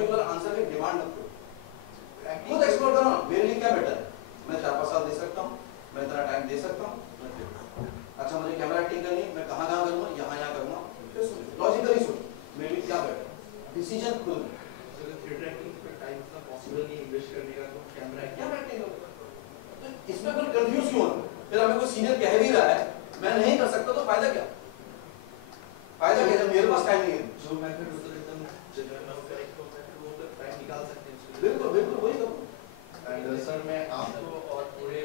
Particular answer की demand मत करो, खुद एक्सप्लोर करो मेरे लिए क्या बेटर है, मैं 4-5 साल दे सकता हूँ, मैं इतना टाइम दे सकता हूँ, अच्छा मुझे कैमरा एक्टिंग करनी है, मैं कहाँ करूँगा, यहाँ करूँगा, लॉजिकली सोचो मेरे लिए क्या बेटर है, डिसीजन खुद। इसमें फिर कंफ्यूज क्यों होना, फिर हमें कोई सीनियर कह भी रहा है मैं नहीं कर सकता तो फायदा क्या, फायदा क्या जब मेरे पास टाइम नहीं है। जो मैं फिर टाइम निकाल सकते हैं, बिल्कुल बिल्कुल वही करूँ। एंड सर मैं आपको और पूरे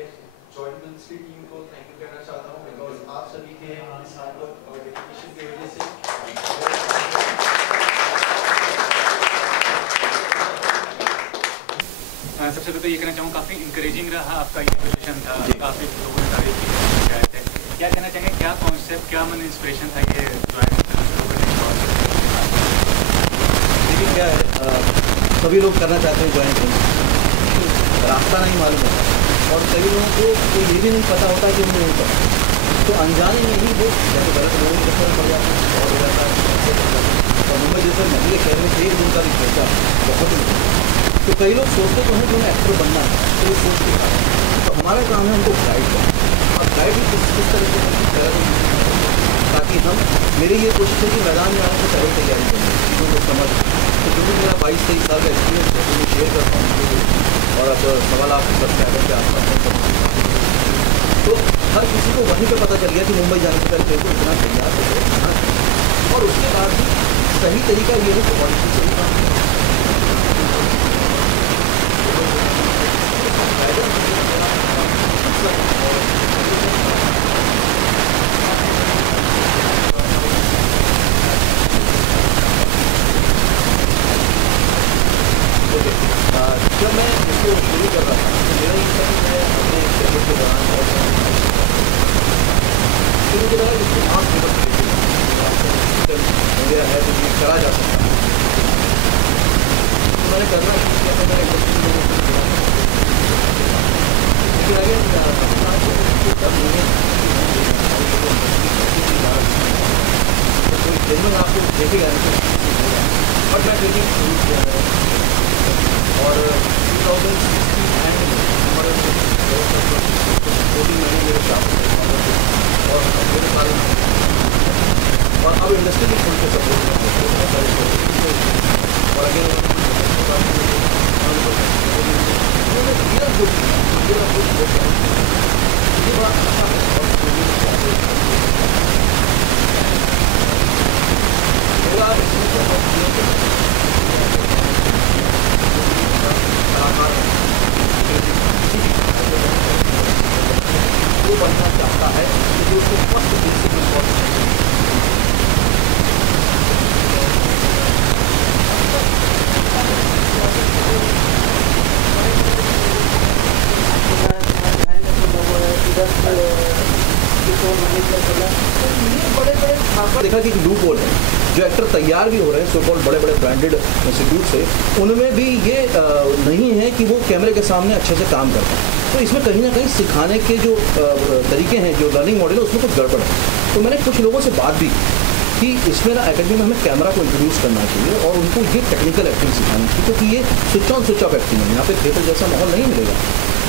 जॉइंट मिनिस्ट्री टीम को थैंक यू कहना चाहता हूँ, बिकॉज आप सभी के इस हार्ड वर्क और डेडिकेशन की वजह से सबसे पहले तो ये कहना चाहूँ काफ़ी इंकरेजिंग रहा आपका ये प्रेजेंटेशन था, काफ़ी लोगों ने तारीफ की, शिकायत है, क्या कहना चाहेंगे, क्या कॉन्सेप्ट, क्या मन इंस्पिरेशन था ये देखिए क्या है, सभी लोग करना चाहते हैं ज्वाइन करना, रास्ता नहीं मालूम होता और कई लोगों को तो ये भी नहीं पता होता कि उन्हें नहीं पता, तो अनजाने में ही वो जैसे गलत लोगों के चक्कर पड़ जाते हैं और हो जाता है। और मुंबई जैसे नकली शहर में 1 दिन का भी खर्चा बहुत ही, तो कई लोग सोचते तो हैं कि उन्हें एक्टर बनना है, तो ये सोच के तो हमारा काम है उनको गाइड करना, और गाइड भी किस तरीके से ताकि हम, मेरी ये कोशिश है कि मैदान में आने से पहले तैयारी करें, चीज़ों को समझ, तो जो भी मेरा 22-23 साल का एक्सपीरियंस है वो मैं शेयर करता हूँ, और अब 1.25 लाख सब्सक्राइबर के आसपास है, तो हर किसी को वहीं पे पता चल गया कि मुंबई जाने से पहले को इतना तैयार हो गए, और उसके बाद भी सही तरीका ये है कि पॉलिसी सही काम जब मैं इसको शुरू कर रहा था तो मेरा ये था कि मैं अपने करियर के दौरान बहुत फिर मुझे लगा इसको मास वगैरह है तो ये करा जा सकता है, तो मैंने करना शुरू किया था, मैंने इंडस्ट्री में लेकिन आगे कोई ट्रेनिंग आपको देखेगा नहीं, बट मैं ट्रेनिंग शुरू किया है और 2016 एंड हमारे 14 महीने मेरे साथ और मेरे साल और अब इंडस्ट्री भी खुल के सपोर्ट करते हैं बहुत सारे और अगर ये बात वो बनना चाहता है तो उसको फर्स्ट बेसिक देखा कि लूप होल है, जो एक्टर तैयार भी हो रहे हैं सो कॉल्ड बड़े बड़े ब्रांडेड इंस्टीट्यूट से, उनमें भी ये नहीं है कि वो कैमरे के सामने अच्छे से काम करते हैं, तो इसमें कहीं ना कहीं सिखाने के जो तरीके हैं, जो लर्निंग मॉडल है उसमें कुछ गड़बड़ है। तो मैंने कुछ लोगों से बात भी कि इसमें ना एकेडमी में हमें कैमरा को इंट्रोड्यूस करना चाहिए और उनको ये टेक्निकल एक्टिंग सिखानी चाहिए, क्योंकि ये switch on switch off acting है, यहाँ पे थिएटर जैसा माहौल नहीं मिलेगा।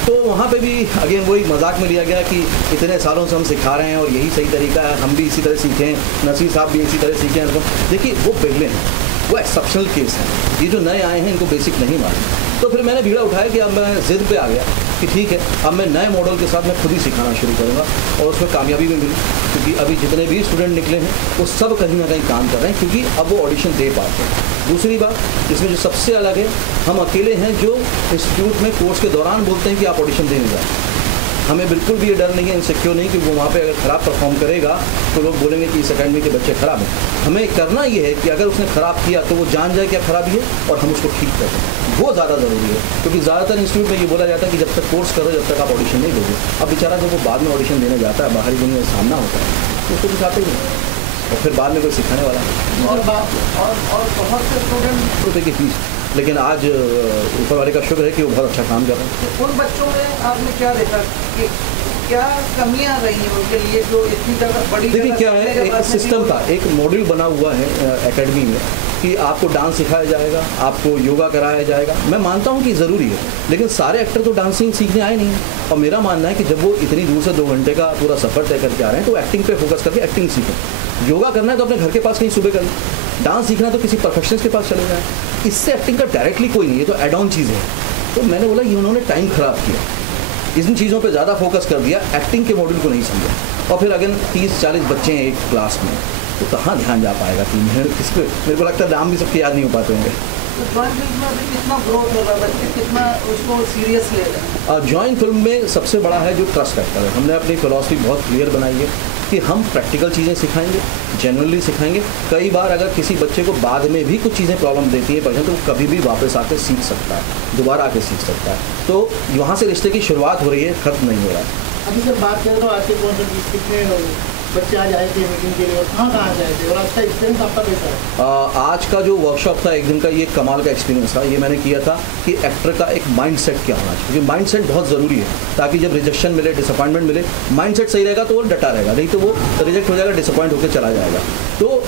तो वहाँ पे भी अगेन वही मजाक में लिया गया कि इतने सालों से हम सिखा रहे हैं और यही सही तरीका है, हम भी इसी तरह सीखें, नसीर साहब भी इसी तरह सीखें। देखिए वो पहले हैं, वो एक्सेप्शनल केस है, ये जो नए आए हैं इनको बेसिक नहीं मालूम। तो फिर मैंने भीड़ा उठाया कि अब मैं जिद पे आ गया कि ठीक है अब मैं नए मॉडल के साथ मैं खुद ही सिखाना शुरू करूँगा, और उसमें कामयाबी भी मिली, क्योंकि अभी जितने भी स्टूडेंट निकले हैं वो सब कहीं ना कहीं काम कर रहे हैं, क्योंकि अब वो ऑडिशन दे पाते हैं। दूसरी बात इसमें जो सबसे अलग है, हम अकेले हैं जो इंस्टीट्यूट में कोर्स के दौरान बोलते हैं कि आप ऑडिशन देने जाए, हमें बिल्कुल भी ये डर नहीं है, इनसिक्योर नहीं कि वो वहाँ पे अगर ख़राब परफॉर्म करेगा तो लोग बोलेंगे कि इस अकेडमी के बच्चे ख़राब हैं। हमें करना ये है कि अगर उसने ख़राब किया तो वो जान जाए क्या ख़राबी है और हम उसको ठीक कर दें, वो ज़्यादा ज़रूरी है। क्योंकि ज़्यादातर इंस्टीट्यूट में ये बोला जाता है कि जब तक कोर्स करो जब तक आप ऑडिशन नहीं दोगे। अब बेचारा जब वो बाद में ऑडिशन देने जाता है, बाहरी दुनिया में सामना होता है तो उसको दिखाते ही नहीं, और फिर बाद में कोई सिखाने वाला नहीं। और बहुत से स्टूडेंट रुपये की फीस, लेकिन आज ऊपर वाले का शुक्र है कि वो बहुत अच्छा काम कर रहे हैं। उन बच्चों में आपने क्या देखा कि क्या कमियां रही हैं उनके लिए जो इतनी जगह बड़ी? देखिए क्या है, एक सिस्टम था, एक मॉड्यूल बना हुआ है एकेडमी में कि आपको डांस सिखाया जाएगा, आपको योगा कराया जाएगा। मैं मानता हूँ कि ज़रूरी है, लेकिन सारे एक्टर तो डांसिंग सीखने आए नहीं हैं। और मेरा मानना है कि जब वो इतनी दूर से 2 घंटे का पूरा सफ़र तय करके आ रहे हैं तो एक्टिंग पे फोकस करके एक्टिंग सीखें। योगा करना है तो अपने घर के पास कहीं सुबह करें, डांस सीखना है तो किसी परफेक्शनिस्ट के पास चले जाएँ। इससे एक्टिंग का डायरेक्टली कोई नहीं है, तो एड ऑन चीज़ें हैं। तो मैंने बोला ये उन्होंने टाइम ख़राब किया, इन चीज़ों पे ज़्यादा फोकस कर दिया, एक्टिंग के मॉड्यूल को नहीं समझा। और फिर अगर 30-40 बच्चे हैं एक क्लास में तो कहाँ ध्यान जा पाएगा 3 महीने किस पे। मेरे को लगता है नाम भी सबके याद नहीं हो पाते होंगे। तो जॉइंट फिल्म में अभी कितना ग्रोथ हो रहा है, बच्चे कितना उसको सीरियस ले रहे हैं? जॉइंट फिल्म में सबसे बड़ा है जो ट्रस्ट फैक्टर है। हमने अपनी फिलॉसफी बहुत क्लियर बनाई है कि हम प्रैक्टिकल चीज़ें सिखाएंगे, जेन्युइनली सिखाएंगे। कई बार अगर किसी बच्चे को बाद में भी कुछ चीज़ें प्रॉब्लम देती हैं पर तो वो कभी भी वापस आके सीख सकता है, दोबारा आके सीख सकता है। तो वहाँ से रिश्ते की शुरुआत हो रही है, ख़त्म नहीं हो रहा है। अभी सर बात करें तो आज के कौन से कितने बच्चे आज आए थे मीटिंग के लिए और कहाँ जाए थे, और आपका एक्सपीरियंस आपका कैसा है? आज का जो वर्कशॉप था एक दिन का, ये कमाल का एक्सपीरियंस था। ये मैंने किया था कि एक्टर का एक माइंडसेट क्या होना चाहिए, क्योंकि माइंडसेट बहुत ज़रूरी है, ताकि जब रिजेक्शन मिले, डिसअपॉइंटमेंट मिले, माइंडसेट सही रहेगा तो वो डटा रहेगा, नहीं तो वो रिजेक्ट हो जाएगा, डिसअपॉइंट होकर चला जाएगा। तो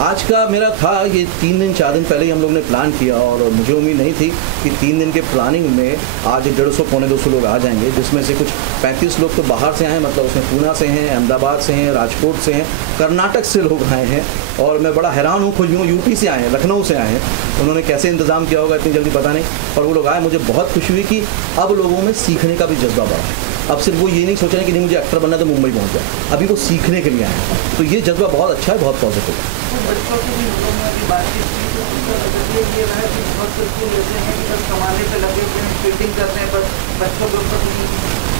आज का मेरा था ये 3 दिन 4 दिन पहले ही हम लोग ने प्लान किया, और मुझे उम्मीद नहीं थी कि 3 दिन के प्लानिंग में आज 150-200 लोग आ जाएंगे, जिसमें से कुछ 35 लोग तो बाहर से आए, मतलब उसमें पूना से हैं, अहमदाबाद से हैं, राजकोट से हैं, कर्नाटक से लोग आए हैं। और मैं बड़ा हैरान हूँ, खुद यूँ यूपी से आए हैं, लखनऊ से आए हैं। उन्होंने कैसे इंतज़ाम किया होगा इतनी जल्दी पता नहीं, और वो लोग आए। मुझे बहुत खुशी हुई कि अब लोगों में सीखने का भी जज्बा बढ़ा है। अब सिर्फ वो ये नहीं सोच रहे हैं कि नहीं मुझे एक्टर बनना तो मुंबई पहुँच जाए, अभी वो सीखने के लिए आए हैं। तो ये जज्बा बहुत अच्छा है, बहुत पॉजिटिव है। बच्चों के भी लोगों में अभी बातचीत की तो उसका नजरिया ये रहा कि बहुत से स्कूल ऐसे हैं कि बस कमाने पे लगे हुए हैं, फील्डिंग कर रहे हैं, बस बच्चों के ऊपर नहीं।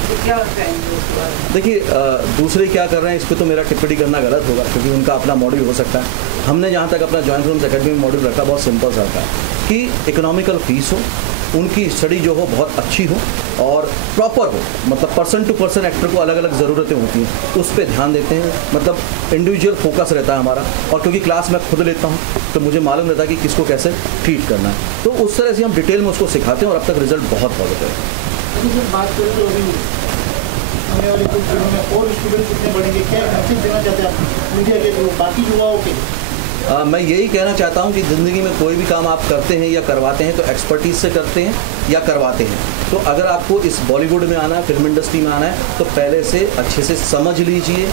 तो क्या कहेंगे उसके बारे में? देखिए दूसरे क्या कर रहे हैं इस पर तो मेरा टिप्पणी करना गलत होगा, क्योंकि उनका अपना मॉड्यूल हो सकता है। हमने जहाँ तक अपना जॉइंट फिल्म्स एकेडमी में मॉड्यूल रखा, बहुत सिंपल सा रखा है कि इकोनॉमिकल फीस हो, उनकी स्टडी जो हो बहुत अच्छी हो और प्रॉपर हो, मतलब पर्सन टू पर्सन एक्टर को अलग अलग ज़रूरतें होती हैं, उस पर ध्यान देते हैं। मतलब इंडिविजुअल फोकस रहता है हमारा, और क्योंकि क्लास मैं खुद लेता हूँ तो मुझे मालूम रहता है कि किसको कैसे ट्रीट करना है, तो उस तरह से हम डिटेल में उसको सिखाते हैं और अब तक रिजल्ट बहुत पॉजिटिव है। अभी सर बात करें तो अभी आने वाले कुछ दिनों में और स्टूडेंट कितने बढ़ेंगे, क्या मैसेज देना चाहते हैं आप मीडिया के जो बाकी युवाओं के? मैं यही कहना चाहता हूँ कि ज़िंदगी में कोई भी काम आप करते हैं या करवाते हैं तो एक्सपर्टीज से करते हैं या करवाते हैं। तो अगर आपको इस बॉलीवुड में आना है, फिल्म इंडस्ट्री में आना है, तो पहले से अच्छे से समझ लीजिए,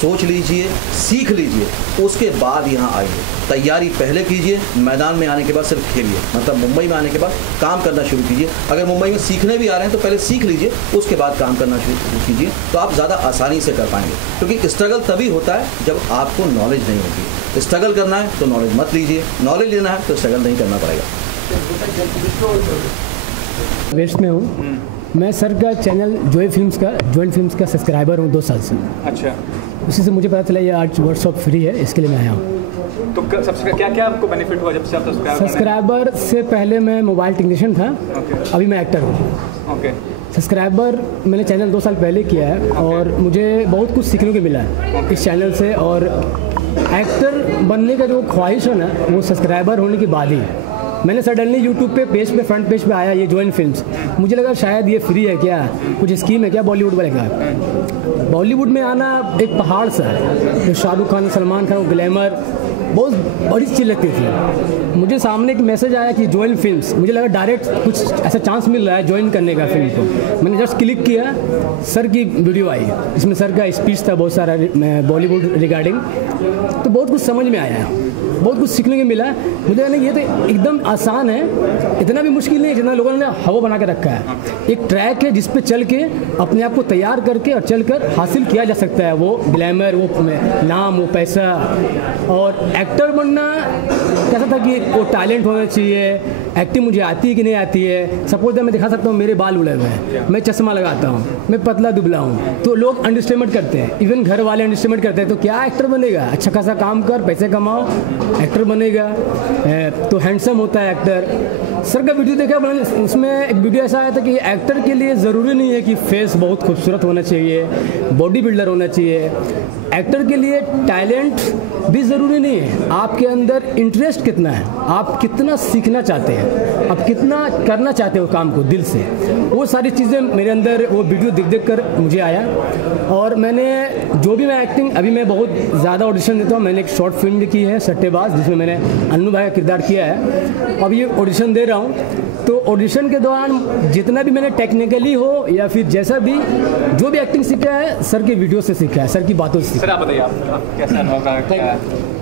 सोच लीजिए, सीख लीजिए, उसके बाद यहाँ आइए। तैयारी पहले कीजिए, मैदान में आने के बाद सिर्फ खेलिए। मतलब मुंबई में आने के बाद काम करना शुरू कीजिए। अगर मुंबई में सीखने भी आ रहे हैं तो पहले सीख लीजिए, उसके बाद काम करना शुरू कीजिए, तो आप ज़्यादा आसानी से कर पाएंगे। क्योंकि स्ट्रगल तभी होता है जब आपको नॉलेज नहीं होती। स्ट्रगल करना है तो नॉलेज मत लीजिए, नॉलेज लेना है तो स्ट्रगल नहीं करना पड़ेगा। वेस्ट में हूँ मैं। सर का चैनल जॉइंट फिल्म्स का सब्सक्राइबर हूँ 2 साल से। अच्छा, उसी से मुझे पता चला ये आज वर्कशॉप फ्री है, इसके लिए मैं आया हूँ। तो क्या क्या आपको बेनिफिट हुआ जब से आप सब्सक्राइबर से पहले मैं मोबाइल टेक्नीशियन था, अभी मैं एक्टर हूँ। ओके। सब्सक्राइबर मैंने चैनल 2 साल पहले किया है और मुझे बहुत कुछ सीखने को मिला है इस चैनल से। और एक्टर बनने का जो ख्वाहिश है ना, वो सब्सक्राइबर होने के बाद ही। मैंने सडनली यूट्यूब पे फ्रंट पेज पे आया ये जॉइंट फिल्म्स, मुझे लगा शायद ये फ्री है क्या, कुछ स्कीम है क्या बॉलीवुड वाले का। बॉलीवुड में आना एक पहाड़ सा है, जो शाहरुख खान, सलमान खान, ग्लैमर, बहुत बड़ी चीज़ लगती थी। मुझे सामने एक मैसेज आया कि जॉइंट फिल्म्स, मुझे लगा डायरेक्ट कुछ ऐसा चांस मिल रहा है ज्वाइन करने का फिल्म को। मैंने जस्ट क्लिक किया, सर की वीडियो आई, इसमें सर का स्पीच था बहुत सारा बॉलीवुड रिगार्डिंग, तो बहुत कुछ समझ में आया, बहुत कुछ सीखने को मिला। मुझे लगा ये तो एकदम आसान है, इतना भी मुश्किल नहीं है जितना लोगों ने हवा बना के रखा है। एक ट्रैक है जिस पे चल के अपने आप को तैयार करके और चल कर हासिल किया जा सकता है वो ग्लैमर, वो नाम, वो पैसा। और एक्टर बनना कैसा था कि वो टैलेंट होना चाहिए, एक्टिंग मुझे आती है कि नहीं आती है। सपोज मैं दिखा सकता हूँ मेरे बाल उड़े हुए हैं, मैं चश्मा लगाता हूँ, मैं पतला दुबला हूँ, तो लोग अंडरस्टैंड करते हैं, इवन घर वाले अंडरस्टैंड करते हैं। तो क्या एक्टर बनेगा, अच्छा खासा काम कर, पैसे कमाओ, एक्टर बनेगा। तो हैंडसम होता है एक्टर, सर का वीडियो देखा मैंने, उसमें एक वीडियो ऐसा आया था कि एक्टर के लिए ज़रूरी नहीं है कि फेस बहुत खूबसूरत होना चाहिए, बॉडी बिल्डर होना चाहिए। एक्टर के लिए टैलेंट भी ज़रूरी नहीं है, आपके अंदर इंटरेस्ट कितना है, आप कितना सीखना चाहते हैं, आप कितना करना चाहते हो काम को दिल से, वो सारी चीज़ें मेरे अंदर वो वीडियो देख कर मुझे आया। और मैंने जो भी मैं एक्टिंग, अभी मैं बहुत ज़्यादा ऑडिशन देता हूँ। मैंने एक शॉर्ट फिल्म भी की है सट्टेबाज, जिसमें मैंने अन्नू भाई का किरदार किया है। अब ये ऑडिशन दे रहा हूँ, तो ऑडिशन के दौरान जितना भी मैंने टेक्निकली हो या फिर जैसा भी जो भी एक्टिंग सीखा है, सर के वीडियो से सीखा है, सर की बातों से। सर आप बताइए, आप कैसा अनुभव रहा?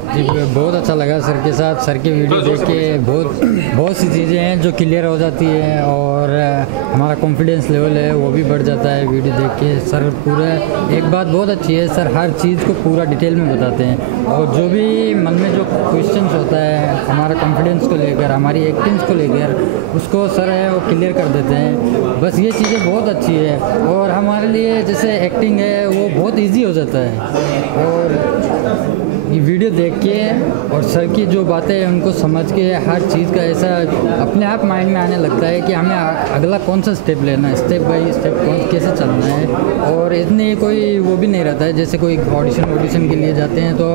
जी बहुत अच्छा लगा सर के साथ, सर की वीडियो देख के बहुत सी चीज़ें हैं जो क्लियर हो जाती है और हमारा कॉन्फिडेंस लेवल है वो भी बढ़ जाता है वीडियो देख के। सर पूरा एक बात बहुत अच्छी है, सर हर चीज़ को पूरा डिटेल में बताते हैं और जो भी मन में जो क्वेश्चंस होता है हमारा कॉन्फिडेंस को लेकर, हमारी एक्टिंग को लेकर, उसको सर है वो क्लियर कर देते हैं। बस ये चीज़ें बहुत अच्छी है और हमारे लिए जैसे एक्टिंग है वो बहुत ईजी हो जाता है। और ये वीडियो देख के और सर की जो बातें हैं उनको समझ के हर चीज़ का ऐसा अपने आप माइंड में आने लगता है कि हमें अगला कौन सा स्टेप लेना है, स्टेप बाय स्टेप कैसे चलना है। और इतने कोई वो भी नहीं रहता है, जैसे कोई ऑडिशन के लिए जाते हैं तो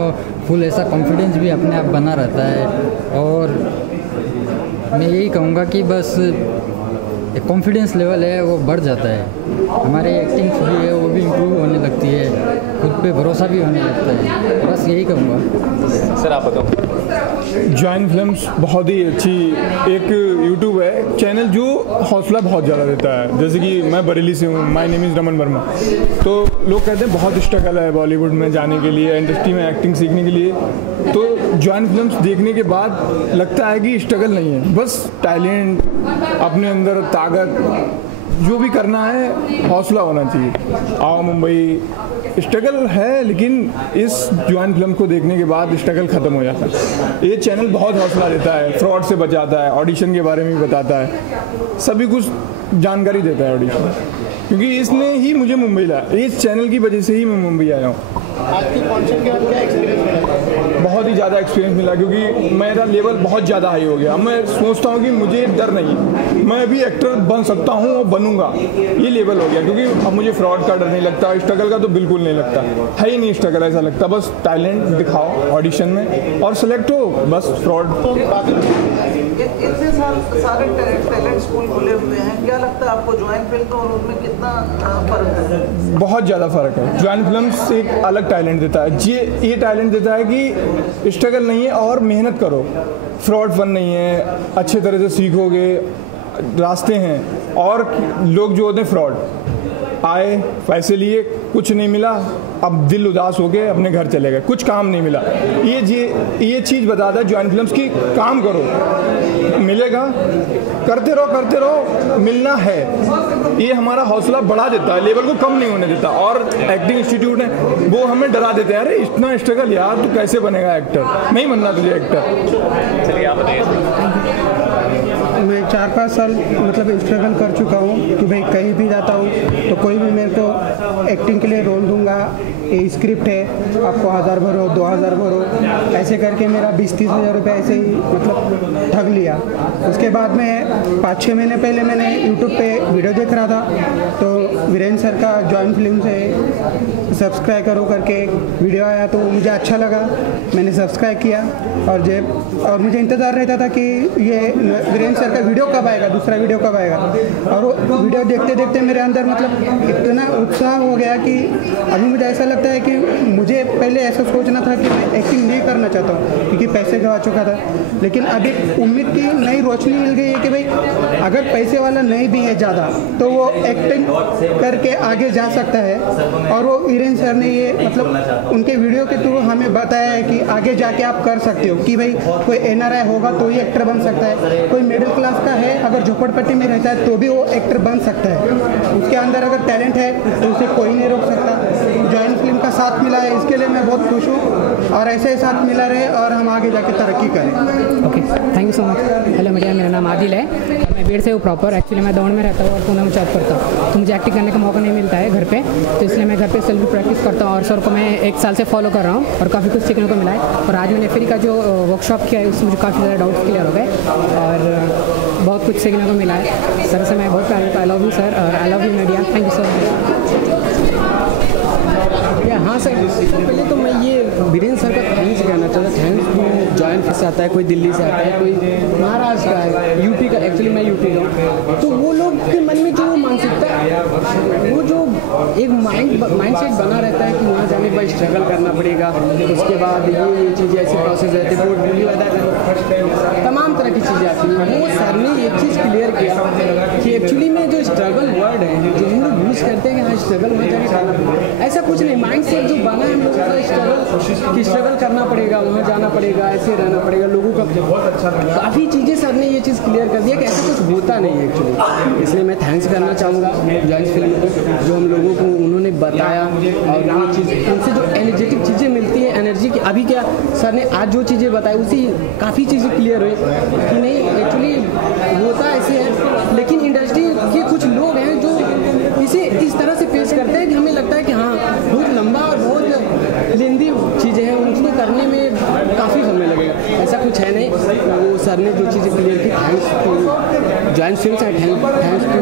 फुल ऐसा कॉन्फिडेंस भी अपने आप बना रहता है। और मैं यही कहूँगा कि बस एक कॉन्फिडेंस लेवल है वो बढ़ जाता है, हमारी एक्टिंग भी है वो भी इम्प्रूव होने लगती है, खुद पे भरोसा भी होने लगता है। बस यही कहूँगा। सर आप बताओ। जॉइन फिल्म्स बहुत ही अच्छी एक यूट्यूब है चैनल जो हौसला बहुत ज़्यादा देता है। जैसे कि मैं बरेली से हूँ, my name is Raman Verma. तो लोग कहते हैं बहुत स्ट्रगल है बॉलीवुड में जाने के लिए, इंडस्ट्री में एक्टिंग सीखने के लिए। तो जॉइन फिल्म्स देखने के बाद लगता है कि स्ट्रगल नहीं है, बस टैलेंट, अपने अंदर ताकत, जो भी करना है हौसला होना चाहिए। आओ मुंबई, स्ट्रगल है लेकिन इस जॉइन फिल्म को देखने के बाद स्ट्रगल ख़त्म हो जाता है। ये चैनल बहुत हौसला देता है, फ्रॉड से बचाता है, ऑडिशन के बारे में भी बताता है, सभी कुछ जानकारी देता है ऑडिशन, क्योंकि इसने ही मुझे मुंबई लाया, इस चैनल की वजह से ही मैं मुंबई आया हूँ। आपके कॉन्सेप्ट के बाद क्या एक्सपीरियंस मिला? बहुत ही ज़्यादा एक्सपीरियंस मिला, क्योंकि मेरा लेवल बहुत ज़्यादा हाई हो गया। मैं सोचता हूँ कि मुझे डर नहीं, मैं भी एक्टर बन सकता हूँ और बनूंगा, ये लेवल हो गया। क्योंकि अब मुझे फ्रॉड का डर नहीं लगता, स्ट्रगल का तो बिल्कुल नहीं लगता, है ही नहीं स्ट्रगल। ऐसा लगता बस टैलेंट दिखाओ ऑडिशन में और सेलेक्ट हो, बस फ्रॉड। इतने सारे टैलेंट स्कूल खुले हुए हैं, क्या लगता है आपको जॉइन फिल्म और उनमें कितना फर्क है? बहुत ज़्यादा फ़र्क है। जॉइन फिल्म से एक अलग टैलेंट देता है, ये टैलेंट देता है कि स्ट्रगल नहीं है और मेहनत करो, फ्रॉड फन नहीं है, अच्छे तरह से सीखोगे, रास्ते हैं। और लोग जो होते हैं फ्रॉड, आए पैसे लिए, कुछ नहीं मिला, अब दिल उदास हो गए, अपने घर चले गए, कुछ काम नहीं मिला। ये चीज़ बताता है जॉइन फिल्म्स की, काम करो, मिलेगा, करते रहो, मिलना है। ये हमारा हौसला बढ़ा देता है, लेवल को कम नहीं होने देता। और एक्टिंग इंस्टीट्यूट है वो हमें डरा देते हैं, अरे इतना स्ट्रगल यार, तू कैसे बनेगा एक्टर, नहीं बनना तुझे एक्टर। चलिए आप बताइए। मैं 4-5 साल मतलब स्ट्रगल कर चुका हूँ कि भाई कहीं भी जाता हूँ तो कोई भी मेरे को एक्टिंग के लिए रोल दूंगा, ये स्क्रिप्ट है, आपको 1000 भरो, 2000 भरो, ऐसे करके मेरा 20-30 हज़ार रुपये ऐसे ही मतलब ठग लिया। उसके बाद में 5-6 महीने पहले मैंने यूट्यूब पे वीडियो देख रहा था, तो वीरेंद्र सर का जॉइन फिल्म से सब्सक्राइब करो करके एक वीडियो आया, तो मुझे अच्छा लगा, मैंने सब्सक्राइब किया। और मुझे इंतज़ार रहता था कि ये वीरेंद्र सर का वीडियो कब आएगा, दूसरा वीडियो कब आएगा। और वो वीडियो देखते देखते मेरे अंदर मतलब इतना उत्साह हो गया कि अभी मुझे ऐसा लगता है कि मुझे पहले ऐसा सोचना था कि मैं एक्टिंग नहीं करना चाहता हूँ क्योंकि पैसे गवा चुका था, लेकिन अभी उम्मीद की नई रोशनी मिल गई है कि भाई अगर पैसे वाला नहीं भी है ज़्यादा तो वो एक्टिंग करके आगे जा सकता है। और वो वीरेंद्र सर ने ये मतलब उनके वीडियो के थ्रू हमें बताया है कि आगे जाके आप कर सकते हो, कि भाई कोई NRI होगा तो ही एक्टर बन सकता है, कोई मिडिल क्लास का है अगर झोपड़पट्टी में रहता है तो भी वो एक्टर बन सकता है, उसके अंदर अगर टैलेंट है तो उसे कोई नहीं रोक सकता। जॉइन फिल्म का साथ मिला है, इसके लिए मैं बहुत खुश हूँ और ऐसे ही साथ मिला रहे और हम आगे जाके तरक्की करें। Okay, thank you so much. Hello media, मेरा नाम आदिल है। मैं बीड़ से हूँ प्रॉपर। एक्चुअली मैं दौड़ में रहता हूँ और पुणे में जॉब करता हूँ, तो मुझे एक्टिंग करने का मौका नहीं मिलता है घर पे, तो इसलिए मैं घर पे सेल्फ प्रैक्टिस करता हूँ और सर को मैं 1 साल से फॉलो कर रहा हूँ और काफ़ी कुछ सीखने को मिला है। और आज मैंने फ्री का जो वर्कशॉप किया है उसमें मुझे काफ़ी ज़्यादा डाउट्स क्लियर हो गए और बहुत कुछ सीखने को मिला है। सर से मैं बहुत प्यार करता हूँ। आई लव यू सर और I love you media. Thank you so much. हाँ सर, पहले तो मैं ये वीरेंद्र सर का थैंक्स कहना चाहता हूँ। थैंक्स टू जॉइंट से आता है, कोई दिल्ली से आता है, कोई महाराष्ट्र का है, यूपी का, एक्चुअली मैं यूपी का हूँ, तो वो लोग के मन में जो मानसिकता, वो जो एक माइंडसेट बना रहता है कि वहाँ जाने के बाद स्ट्रगल करना पड़ेगा, उसके बाद ये चीज़ें ऐसे प्रोसेस रहते हैं, पोर्टफोलियो अदा तमाम तरह की चीज़ें आती हैं। वो सर ने एक चीज़ क्लियर किया कि एक्चुअली में जो स्ट्रगल वर्ड है, जो हम लोग यूज़ करते हैं कि हाँ स्ट्रगल में जाके करना पड़ेगा, ऐसा कुछ नहीं। माइंडसेट जो बना है हम लोगों का स्ट्रगल करना पड़ेगा, वहाँ जाना पड़ेगा, ऐसे रहना पड़ेगा, लोगों का बहुत अच्छा काफ़ी चीज़ें सर ने ये चीज़ क्लियर कर दिया कि ऐसा कुछ होता नहीं है एक्चुअली। इसलिए मैं थैंक्स करना चाहूँगा जॉइंट फिल्म को, जो हम लोगों को उन्होंने बताया और ये चीज़ उनसे जो एनर्जेटिक चीज़ें मिलती है, एनर्जी की, अभी क्या सर ने आज जो चीज़ें बताई उसी काफ़ी चीज़ें क्लियर हुई कि नहीं एक्चुअली होता ऐसे है, लेकिन इंडस्ट्री के कुछ लोग हैं जो इसे इस तरह से फेस करते हैं कि हमें लगता है कि हाँ बहुत लंबा और बहुत लेंदी चीज़ें हैं, उनको करने में काफ़ी समय लगेगा, ऐसा कुछ है नहीं। वो सर ने जो चीज़ें क्लियर की, thanks to joint films and thanks to